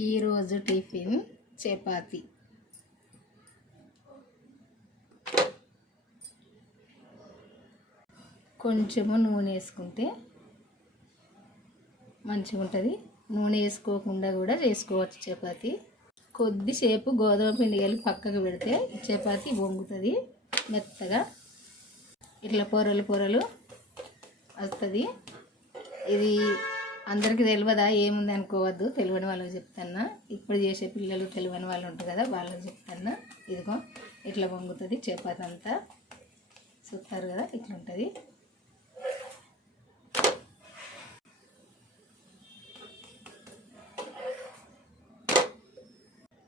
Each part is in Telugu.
ఈరోజు టిఫిన్ చపాతి. కొంచెము నూనె వేసుకుంటే మంచిగా ఉంటుంది. నూనె వేసుకోకుండా కూడా చేసుకోవచ్చు చపాతి. కొద్దిసేపు గోధుమ పిండి కలిపి పక్కకు పెడితే చపాతి వంగుతుంది మెత్తగా. ఇట్లా పొరలు పొరలు వస్తుంది. ఇది అందరికీ తెలియదా, ఏముంది అనుకోవద్దు, తెలియని వాళ్ళకి చెప్తాను. ఇప్పుడు చేసే పిల్లలు తెలియని వాళ్ళు ఉంటారు కదా, వాళ్ళకి చెప్తాను. ఇదిగో ఇట్లా వంగుతుంది చపాతి అంతా. చూస్తారు కదా, ఇట్లా ఉంటుంది.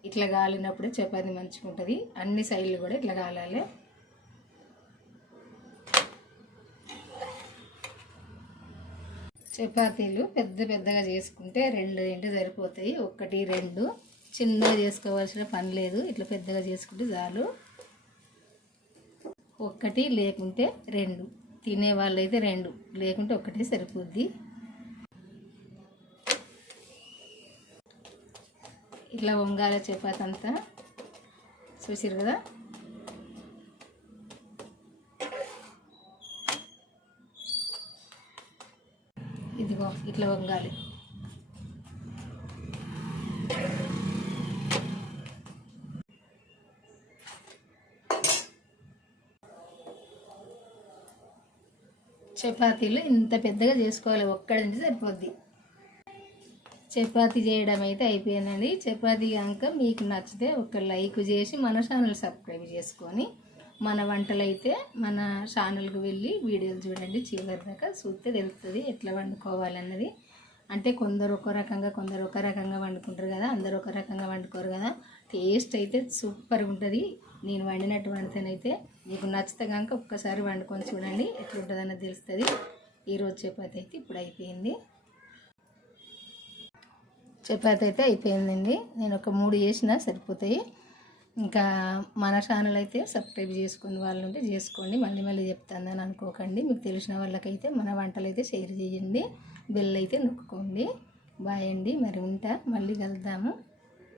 ఇట్లా కాలినప్పుడు చపాతి మంచిగా ఉంటుంది. అన్ని సైడ్లు కూడా ఇట్లా కాలాలి. చపాతీలు పెద్దగా చేసుకుంటే 2 సరిపోతాయి. 1 2 చిన్నగా చేసుకోవాల్సిన పని లేదు. ఇట్లా పెద్దగా చేసుకుంటే చాలు. 1 లేకుంటే 2, తినే వాళ్ళైతే 2, లేకుంటే 1 సరిపోద్ది. ఇట్లా వంగాల చపాతి అంతా. చూసారు కదా, ఇదిగో ఇట్లా వంగాలి. చపాతీలు ఇంత పెద్దగా చేసుకోవాలి. 1 సరిపోద్ది. చపాతీ చేయడం అయితే అయిపోయిందండి. చపాతీ కనుక మీకు నచ్చితే ఒక లైక్ చేసి మన ఛానల్ సబ్స్క్రైబ్ చేసుకొని మన వంటలైతే మన ఛానల్కి వెళ్ళి వీడియోలు చూడండి. చివరి దాకా చూస్తే తెలుస్తుంది ఎట్లా వండుకోవాలన్నది. అంటే కొందరు ఒక రకంగా వండుకుంటారు కదా, అందరూ ఒక రకంగా వండుకోరు కదా. టేస్ట్ అయితే సూపర్గా ఉంటుంది. నేను వండినట్టు వండితేనైతే మీకు నచ్చితే కనుక ఒక్కసారి వండుకొని చూడండి, ఎట్లుంటుంది అన్నది తెలుస్తుంది. ఈరోజు చపాతీ అయితే ఇప్పుడు అయిపోయింది. చపాతీ అయితే అయిపోయిందండి. నేను ఒక 3 చేసినా సరిపోతాయి. ఇంకా మన ఛానల్ అయితే సబ్స్క్రైబ్ చేసుకుని వాళ్ళు ఉంటే చేసుకోండి. మళ్ళీ చెప్తానని అనుకోకండి. మీకు తెలిసిన వాళ్ళకైతే మన వంటలు అయితే షేర్ చేయండి. బెల్ అయితే నొక్కుకోండి. బాయ్ అండి. మరి ఉంటా, మళ్ళీ కలుద్దాము.